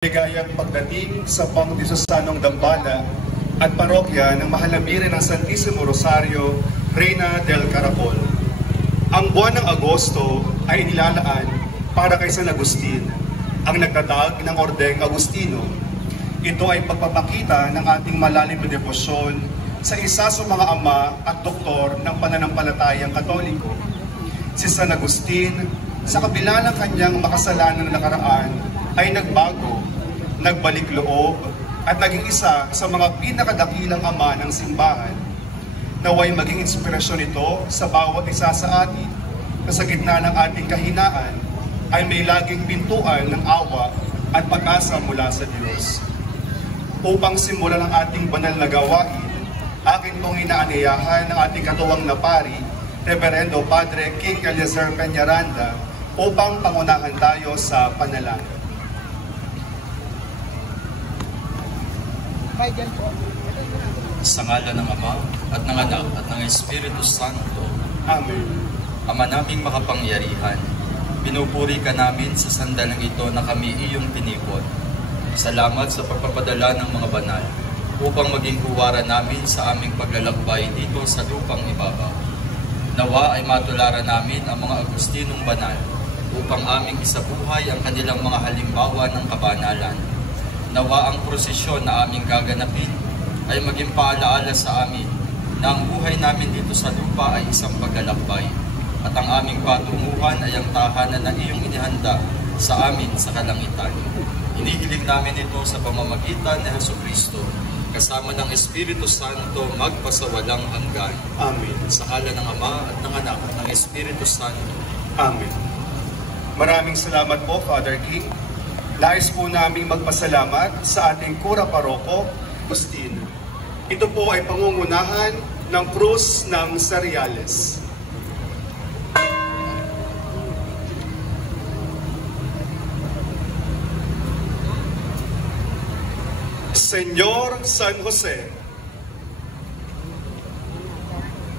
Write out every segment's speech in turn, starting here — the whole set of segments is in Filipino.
Ligayang pagdating sa Pangdiosesanong Dambala at parokya ng Mahal na Birhen ng Santissimo Rosario, Reina del Caracol. Ang buwan ng Agosto ay inilalaan para kay San Agustin, ang nagtatag ng Ordeng Agustino. Ito ay pagpapakita ng ating malalim na debosyon sa isa sa mga ama at doktor ng pananampalatayang Katoliko. Si San Agustin, sa kabila ng kanyang makasalanan na nakaraan, ay nagbago, nagbalik loob, at naging isa sa mga pinakadakilang ama ng simbahan. Naway maging inspirasyon ito sa bawat isa sa atin na sa gitna ng ating kahinaan ay may laging pintuan ng awa at pag-asa mula sa Diyos. Upang simulan ang ating banal na gawain, akin pong inaanyayahan ng ating katuwang na pari, Reverendo Padre King Eliezer Peñaranda, upang pangunahan tayo sa panalangin. Sa ngalan ng Ama, at ng Anak, at ng Espiritu Santo. Amen. Ama naming makapangyarihan, pinupuri ka namin sa sandalang ito na kami iyong tinipon. Salamat sa pagpapadala ng mga banal upang maging huwaran namin sa aming paglalakbay dito sa lupang ibabaw. Nawa ay matularan namin ang mga Agustinong banal upang aming isabuhay ang kanilang mga halimbawa ng kabanalan. Nawa ang prosesyon na aming gaganapin ay maging paalaala sa amin na ang buhay namin dito sa lupa ay isang paglalakbay at ang aming patunguhan ay ang tahanan na iyong inihanda sa amin sa kalangitan. Inihiling namin ito sa pamamagitan ni Jesucristo kasama ng Espiritu Santo magpasawalang hanggan. Amen. Sa ngalan ng Ama at ng Anak at ng Espiritu Santo. Amen. Maraming salamat po, Father King. Nais po namin magpasalamat sa ating Kura Paroko, Agustin. Ito po ay pangungunahan ng Krus ng Cereales. Señor San Jose,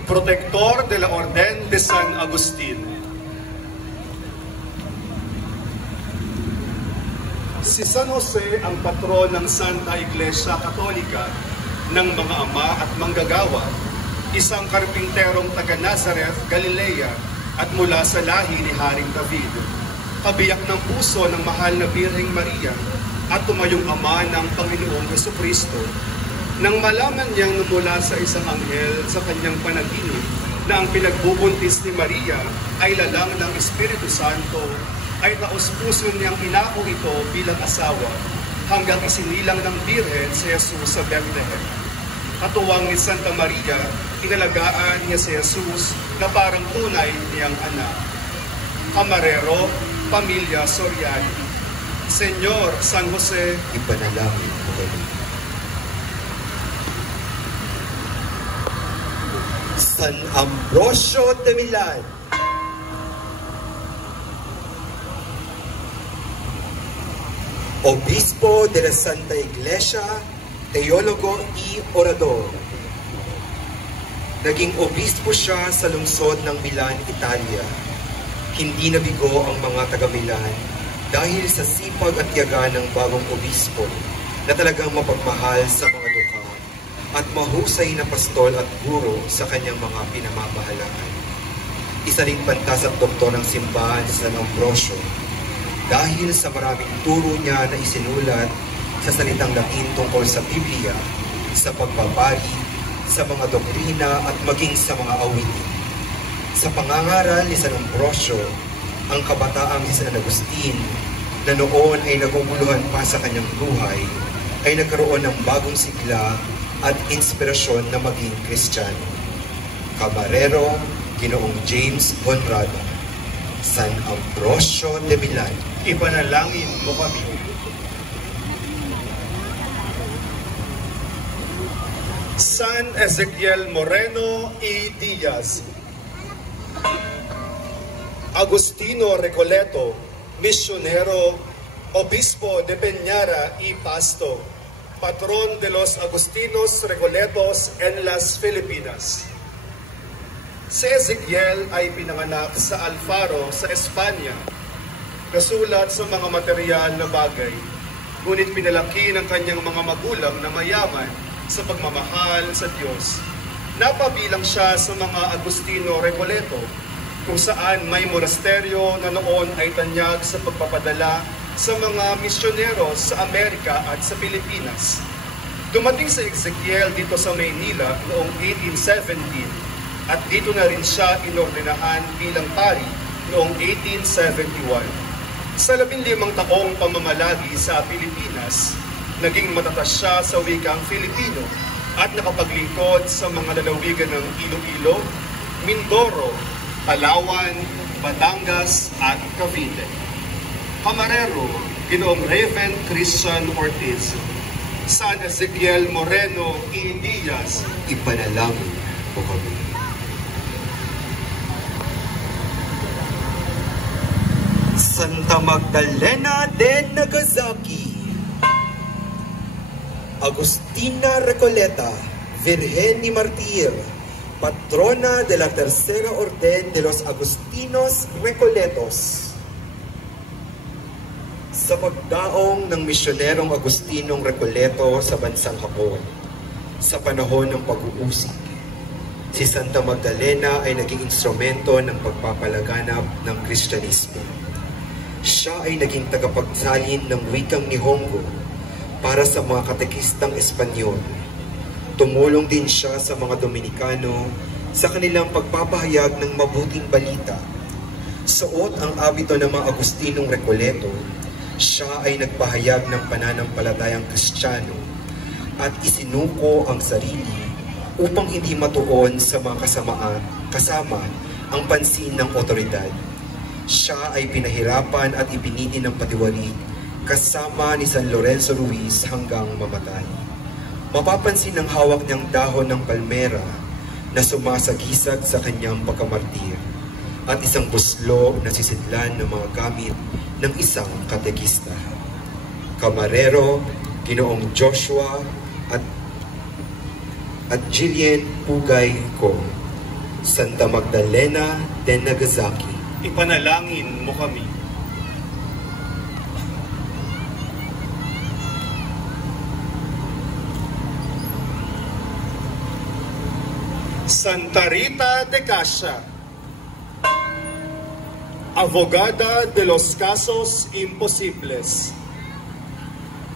Protector de la Orden de San Agustin. Si San Jose ang patron ng Santa Iglesia Katolika ng mga ama at manggagawa, isang karpinterong taga Nazareth, Galilea at mula sa lahi ni Haring David. Kabiyak ng puso ng mahal na Birheng Maria at tumayong ama ng Panginoong Jesucristo. Nang malaman niyang mula sa isang anghel sa kanyang panaginip na ang pinagbubuntis ni Maria ay lalang ng Espiritu Santo, ay taos-puso niyang inako ito bilang asawa hanggang isinilang ng Birhen si Jesus sa Bethlehem. Katuwang ni Santa Maria, inalagaan niya si Jesus na parang tunay niyang anak. Camarero, Pamilya Soriano. Señor San Jose, ipanalangin mo kami. San Ambrosio de Milan, Obispo de la Santa Iglesia, teologo y orador. Naging obispo siya sa lungsod ng Milan, Italia. Hindi nabigo ang mga taga-Milan dahil sa sipag at tiyaga ng bagong obispo na talagang mapagmahal sa mga dukha at mahusay na pastol at guro sa kanyang mga pinamamahalaan. Isa ring pantas at doktor ng simbahan sa San Ambrosio dahil sa maraming turo niya na isinulat sa salitang Latin tungkol sa Biblia, sa pagbabari, sa mga doktrina at maging sa mga awitin. Sa pangangaral ni San Ambrosio, ang kabataang si San Agustin na noon ay naguguluhan pa sa kanyang buhay ay nagkaroon ng bagong sigla at inspirasyon na maging Kristiyano. Camarero, Ginoong James Conrado, San Ambrosio de Milan, ipanalangin mo kami. San Ezequiel Moreno y Diaz, Agustino Recoleto, misionero, obispo de Peñara y Pasto, patrón de los Agustinos Recoletos en las Filipinas. Si Ezequiel ay pinanganak sa Alfaro sa Espanya, kasulat sa mga material na bagay ngunit pinalaki ng kanyang mga magulang na mayaman sa pagmamahal sa Diyos. Napabilang siya sa mga Agustino Recoleto, kung saan may monasteryo na noon ay tanyag sa pagpapadala sa mga misyonero sa Amerika at sa Pilipinas. Dumating sa Ezekiel dito sa Maynila noong 1817 at dito na rin siya inordinahan bilang pari noong 1871. Sa 15 taong pamamalagi sa Pilipinas, naging matatas siya sa wikang Filipino at nakapaglingkod sa mga lalawigan ng Iloilo, Mindoro, Palawan, Batangas at Cavite. Camarero, Ginoong Raven Christian Ortiz, San Ezekiel Moreno E. Diaz, Ipanalangin mo kami. Santa Magdalena de Nagasaki, Agustina Recoleta, Virgen y Martir, patrona de la Tercera Orden de los Agustinos Recoletos. Sa pagdaong ng misyonerong Agustinong Recoleto sa bansang Hapon, sa panahon ng pag-uusig, si Santa Magdalena ay naging instrumento ng pagpapalaganap ng Kristyanismo. Siya ay naging tagapagsalin ng wikang Nihongo para sa mga katekistang Espanyol. Tumulong din siya sa mga Dominikano sa kanilang pagpapahayag ng mabuting balita. Suot ang abito ng mga Agustinong Recoleto, siya ay nagpahayag ng pananampalatayang Kristiyano at isinuko ang sarili upang hindi matuon sa mga kasama ang pansin ng otoridad. Siya ay pinahirapan at ibiniti ng patiwari kasama ni San Lorenzo Ruiz hanggang mamatay. Mapapansin ang hawak niyang dahon ng palmera na sumasagisag sa kanyang pagkamartir at isang buslo na sisidlan ng mga gamit ng isang katekista. Camarero, Ginoong Joshua at Jillian Pugay Ko, Santa Magdalena de Nagasaki, ipanalangin mo kami. Santa Rita de Cassia, abogada de los casos imposibles.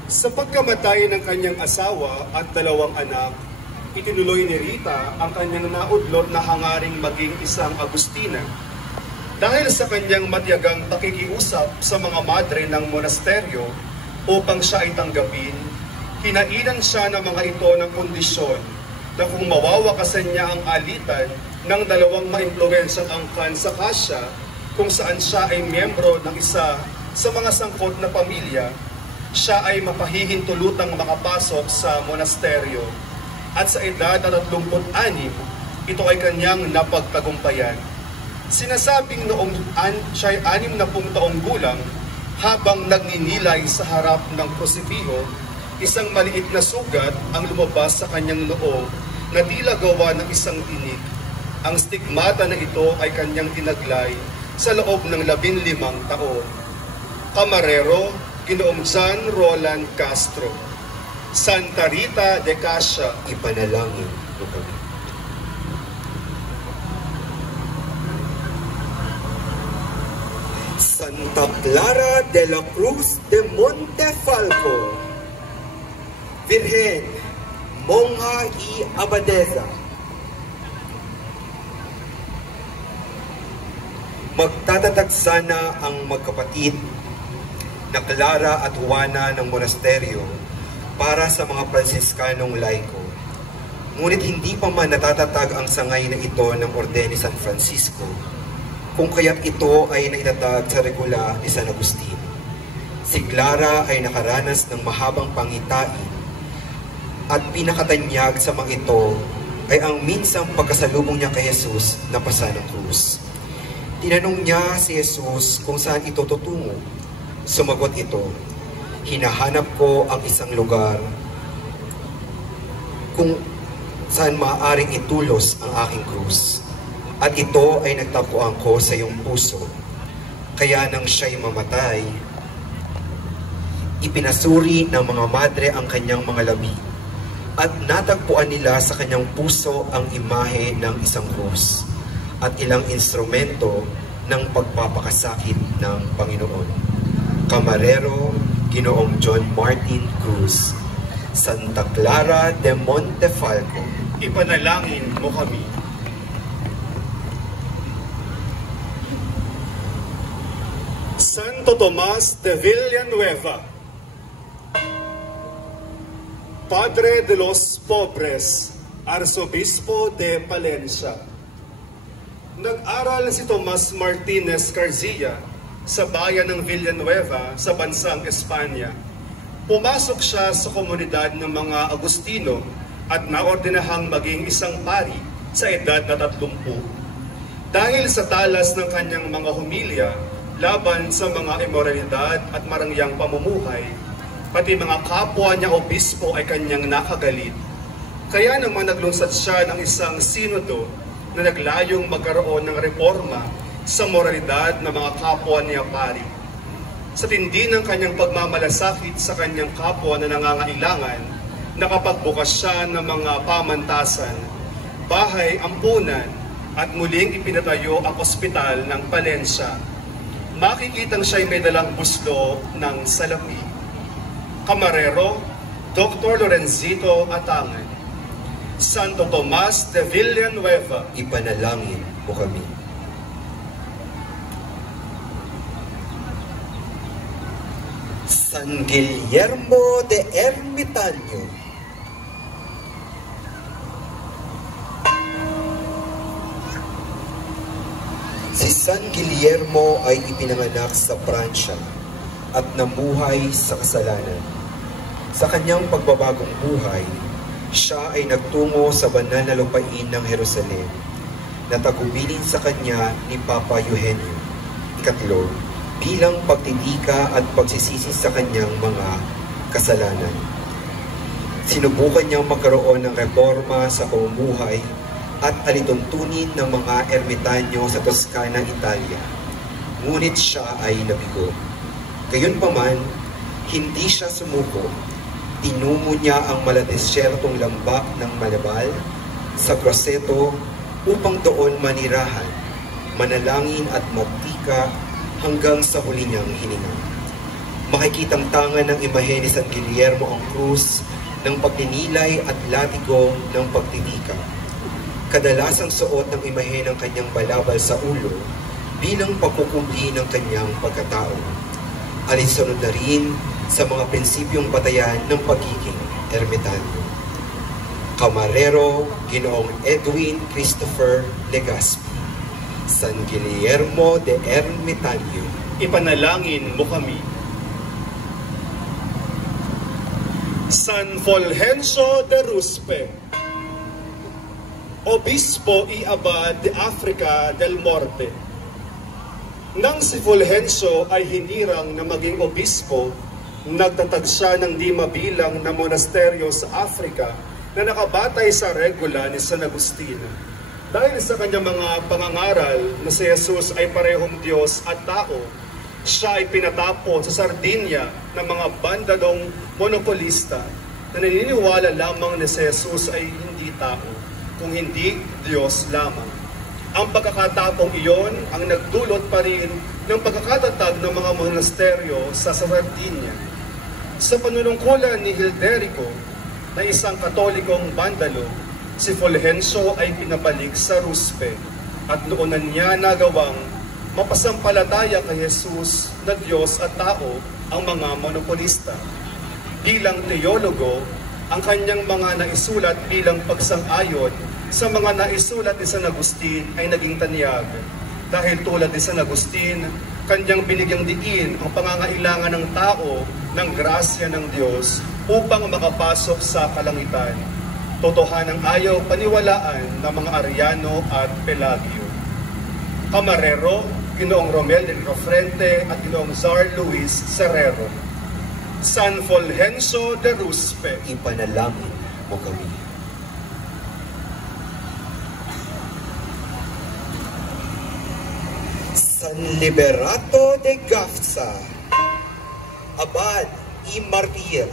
Sa pagkamatay ng kanyang asawa at 2 anak, itinuloy ni Rita ang kanyang naudlot na hangaring maging isang Agustina. Dahil sa kanyang matiyagang pakikiusap sa mga madre ng monasteryo upang siya ay tanggapin, hinainan siya ng mga ito ng kondisyon na kung mawawakasan niya ang alitan ng 2 maimpluwensyang angkan sa Cassia, kung saan siya ay miyembro ng isa sa mga sangkot na pamilya, siya ay mapahihintulutang makapasok sa monasteryo. At sa edad na 36, ito ay kanyang napagtagumpayan. Sinasabing noong siya ay 60 taong gulang, habang nagninilay sa harap ng krusipiho, isang maliit na sugat ang lumabas sa kanyang noo na tila gawa ng isang tinik. Ang stigmata na ito ay kanyang tinaglay sa loob ng 15 taon. Camarero, Ginoong John Roland Castro, Santa Rita de Cassia, ipanalangin mo kami. Santa Clara de la Cruz de Montefalco, Virgen, Monja y Abadesa, magtatatag sana ang magkapatid na Clara at Juana ng monasteryo para sa mga Fransiskanong laiko. Ngunit hindi pa man natatatag ang sangay na ito ng Orden ni San Francisco, kung kaya't ito ay naitatag sa regula ni San Agustin. Si Clara ay nakaranas ng mahabang pangitain at pinakatanyag sa mga ito ay ang minsang pagkasalubong niya kay Jesus na pasa ng krus. Tinanong niya si Jesus kung saan ito tutungo. Sumagot ito, hinahanap ko ang isang lugar kung saan maaaring itulos ang aking krus. At ito ay nagtapuan ko sa iyong puso. Kaya nang siya'y mamatay, Ipinasuri ng mga madre ang kanyang mga labi at natagpuan nila sa kanyang puso ang imahe ng isang krus at ilang instrumento ng pagpapakasakit ng Panginoon. Camarero, Ginoong John Martin Cruz, Santa Clara de Montefalco. Ipanalangin mo kami. Santo Tomas de Villanueva, Padre de los Pobres, Arzobispo de Palencia. Nag-aral si Tomas Martinez Garcia sa bayan ng Villanueva sa bansang Espanya. Pumasok siya sa komunidad ng mga Agustino at naordinahang maging isang pari sa edad na 30. Dahil sa talas ng kanyang mga humilya laban sa mga imoralidad at marangyang pamumuhay, pati mga kapwa niya obispo ay kanyang nakagalit. Kaya naman naglunsad siya ng isang sinodo na naglayong magkaroon ng reforma sa moralidad ng mga kapwa niya pari. Sa tindi ng kanyang pagmamalasakit sa kanyang kapwa na nangangailangan, nakapagbukas siya ng mga pamantasan, bahay ampunan at muling ipinatayo ang ospital ng Palencia. Makikitang siya'y may dalang buslo ng salapi. Camarero, Dr. Lorenzito Atangan. Santo Tomas de Villanueva, Ipanalangin mo kami. San Guillermo de Ermitaño, si San Guillermo ay ipinanganak sa Pransya at namuhay sa kasalanan. Sa kanyang pagbabagong buhay, siya ay nagtungo sa banal na lupain ng Jerusalem na tagubilin sa kanya ni Papa Eugenio III bilang pagtidika at pagsisisi sa kanyang mga kasalanan. Sinubukan niyang magkaroon ng reforma sa pamumuhay at alituntunin ng mga ermitanyo sa Toscana, Italia. Ngunit siya ay nabigo. Gayunpaman, hindi siya sumuko. Tinungo niya ang maladesyertong lambak ng Malabal sa Grosseto upang doon manirahan, manalangin at magtika hanggang sa huli niyang hininga. Makikitang tangan ng imahe ni San Guillermo ang krus ng pagninilay at latigo ng pagtidika. Kadalasang suot ng imahe ng kanyang balabal sa ulo bilang pagkukumpli ng kanyang pagkatao. Alinsunod na rin sa mga prinsipyong batayan ng pagiging ermitanyo. Camarero, Ginoong Edwin Christopher Legazpi. San Guillermo de Ermitaño, ipanalangin mo kami. San Fulgencio de Ruspe, Obispo y Abad de Africa del Norte. Nang si Fulgencio ay hinirang na maging obispo, nagtatag siya ng di mabilang na monasteryo sa Africa na nakabatay sa regula ni San Agustin. Dahil sa kanyang mga pangangaral na si Jesus ay parehong Diyos at tao, siya ay pinatapon sa Sardinia ng mga bandadong monopolista na naniniwala lamang na si Jesus ay hindi tao, kung hindi Diyos lamang. Ang pagkakatapong iyon ang nagdulot pa rin ng pagkakatatag ng mga monasteryo sa Sardinia. Sa panunungkulan ni Hilderico, na isang katolikong bandalo, si Fulgencio ay pinabalik sa Ruspe at noonan niya nagawang mapasampalataya kay Jesus na Diyos at tao ang mga monopolista. Bilang teologo, ang kanyang mga naisulat bilang pagsang-ayon sa mga naisulat ni San Agustin ay naging tanyag. Dahil tulad ni San Agustin, kanyang binigyang diin ang pangangailangan ng tao ng grasya ng Diyos upang makapasok sa kalangitan. Totohanang ayaw paniwalaan ng mga Ariano at Pelagio. Camarero, Ginoong Romel de Rofrente at Ginoong Czar Luis Serrero. San Fulgencio de Ruspe, ipanalangin mo kami. San Liberato de Gafsa, Abad y martir.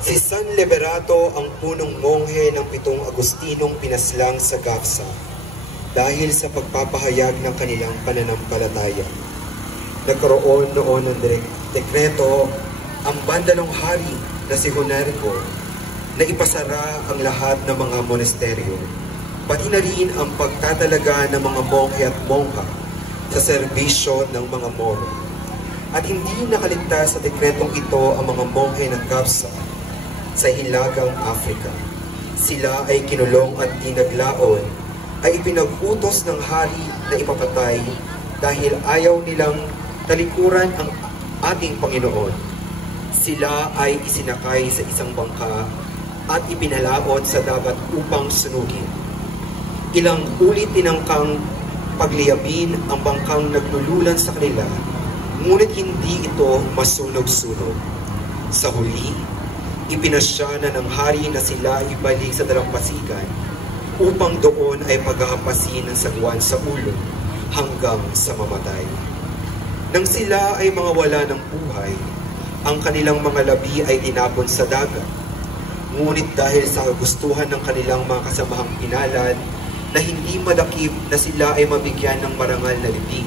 Si San Liberato ang punong monghe ng 7 Agustinong pinaslang sa Gafsa dahil sa pagpapahayag ng kanilang pananampalataya. Nagkaroon noon ng dekreto ang bandalong hari na si Hunergo na ipasara ang lahat ng mga monasteryo, pati na rin ang pagtatalaga ng mga monghe at mongha sa serbisyo ng mga Moro. At hindi nakaligtas sa dekretong ito ang mga monghe ng Gafsa sa Hilagang Afrika. Sila ay kinulong at dinaglaon, ay ipinag-utos ng hari na ipapatay dahil ayaw nilang talikuran ang ating Panginoon. Sila ay isinakay sa isang bangka at ipinalaot sa dagat upang sunugin. Ilang ulit tinangkang pagliyabin ang bangkang naglululan sa kanila, ngunit hindi ito masunog-sunog. Sa huli, ipinasya na ng hari na sila ibalik sa dalampasigan upang doon ay paghahampasin ng sagwan sa ulo hanggang sa mamatay. Nang sila ay mga wala ng buhay, ang kanilang mga labi ay tinapon sa dagat. Ngunit dahil sa kagustuhan ng kanilang mga kasamahang pinalad na hindi madakip na sila ay mabigyan ng marangal na libing,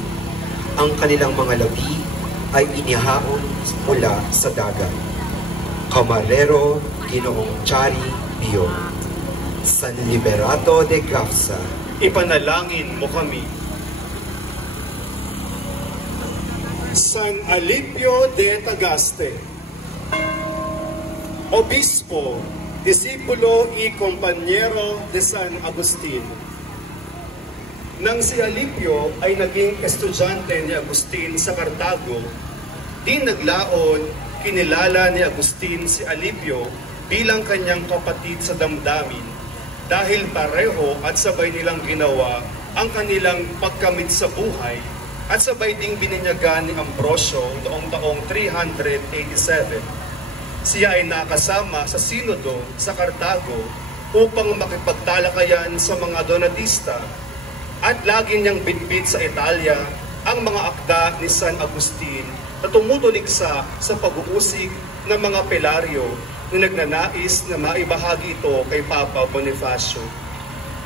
ang kanilang mga labi ay inihaon mula sa dagat. Camarero, Ginoong Chari Pio, San Liberato de Gafsa, Ipanalangin mo kami. San Alipio de Tagaste, Obispo, disipulo y compañero de San Agustin. Nang si Alipio ay naging estudyante ni Agustin sa Cartago, di naglaon, kinilala ni Agustin si Alipio bilang kanyang kapatid sa damdamin dahil pareho at sabay nilang ginawa ang kanilang pagkamit sa buhay at sabay ding bininyagan ni Ambrosio noong taong 387. Siya ay nakasama sa Sinodo sa Cartago upang makipagtalakayan sa mga Donatista at lagi niyang bitbit sa Italia ang mga akda ni San Agustin na tumutuligsa sa pag-uusig ng mga pelaryo na nagnanais na maibahagi ito kay Papa Bonifacio.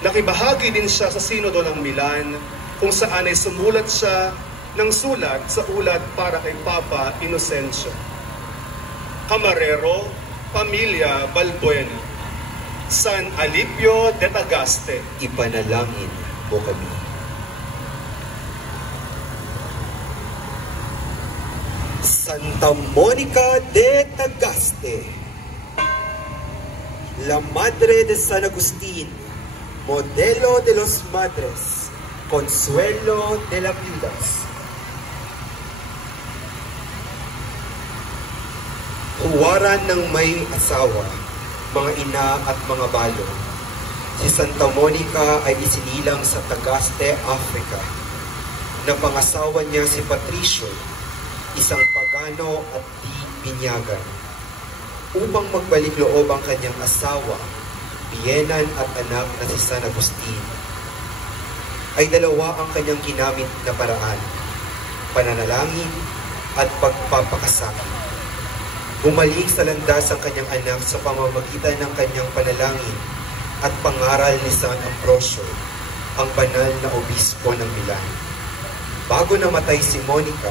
Nakibahagi din siya sa Sinodo ng Milan kung saan ay sumulat siya ng sulat sa ulat para kay Papa Inocencio. Camarero, Pamilya Balbuena, San Alipio de Tagaste, ipanalangin mo kami. Santa Monica de Tagaste, la Madre de San Agustín, modelo de los madres, consuelo de las viudas. Huwaran ng may asawa, mga ina at mga balo. Si Santa Monica ay isinilang sa Tagaste, Africa. Napangasawa niya si Patricio, isang pagano at di binyagan. Upang magbalik loob ang kanyang asawa, biyenan at anak na si San Agustin, ay dalawa ang kanyang ginamit na paraan: pananalangin at pagpapakasakit. Bumalik sa landas ang kanyang anak sa pamamagitan ng kanyang panalangin at pangaral ni San Ambrosio, ang banal na obispo ng Milan. Bago namatay si Monica,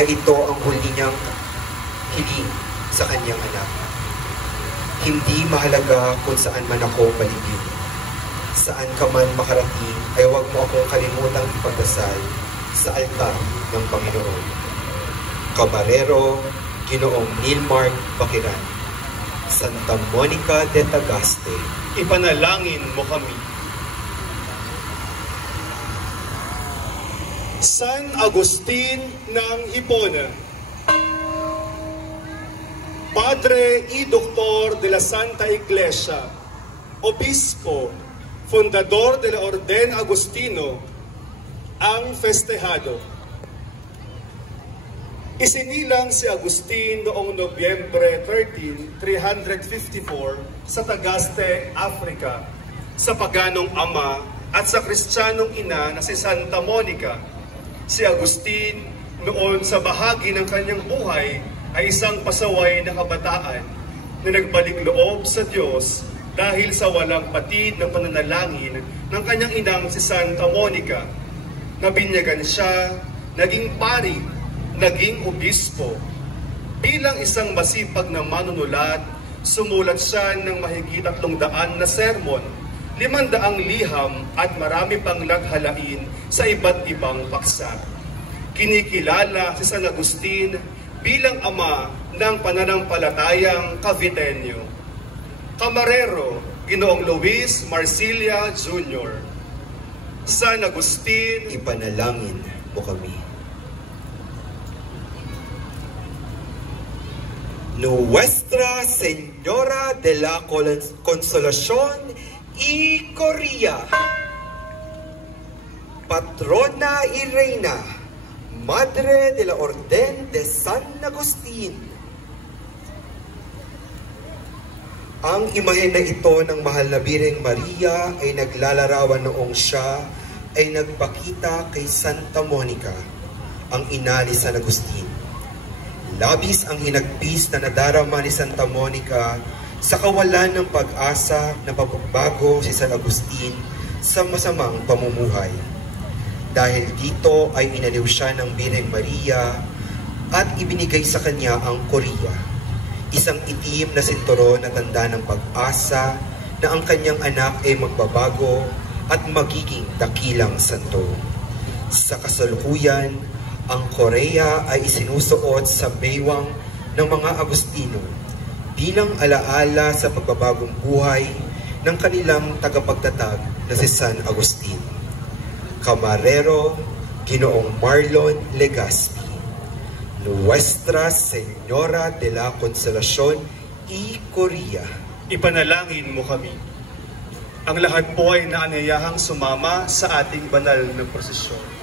ay ito ang huli niyang hiling sa kanyang anak: hindi mahalaga kung saan man ako paligid. Saan ka man makarating, ay huwag mo akong kalimutang ipagdasal sa altar ng Panginoon. Camarero, Ginoong Nilmark Bakiran, Santa Monica de Tagaste, ipanalangin mo kami. San Agustin ng Hipona, Padre y Doctor de la Santa Iglesia, Obispo, Fundador de la Orden Agustino, ang festejado. Isinilang si Agustin noong Nobyembre 13, 354 sa Tagaste, Africa, sa paganong ama at sa Kristiyanong ina na si Santa Monica. Si Agustin noon sa bahagi ng kanyang buhay ay isang pasaway na kabataan na nagbalik loob sa Diyos dahil sa walang patid na pananalangin ng kanyang inang si Santa Monica. Nabinyagan siya, naging pari, naging obispo. Bilang isang masipag na manunulat, sumulat siya ng mahigit 300 na sermon, 500 liham at marami pang laghalain sa iba't ibang paksa. Kinikilala si San Agustin bilang ama ng pananampalatayang Caviteño. Camarero, Ginoong Luis Marsilia Jr. San Agustin, Ipanalangin mo kami. Nuestra Señora de la Consolación y Corría, Patrona y Reina, Madre de la Orden de San Agustin. Ang imahe na ito ng mahal na Birheng Maria ay naglalarawan noong siya ay nagpakita kay Santa Monica, ang ina ni San Agustin. Labis ang hinagpis na nadarama ni Santa Monica sa kawalan ng pag-asa na pagbabago si San Agustin sa masamang pamumuhay. Dahil dito ay inaliw siya ng Birheng Maria at ibinigay sa kanya ang Corría, isang itim na sinturon na tanda ng pag-asa na ang kanyang anak ay magbabago at magiging dakilang santo. Sa kasalukuyan, ang Corría ay isinusuot sa baywang ng mga Agustino bilang alaala sa pagbabagong buhay ng kanilang tagapagtatag na si San Agustin. Camarero, Ginoong Marlon Legazpi. Nuestra Señora de la Consolación y Corría. Ipanalangin mo kami. Ang lahat po ay naanayahang sumama sa ating banal na prosesyon.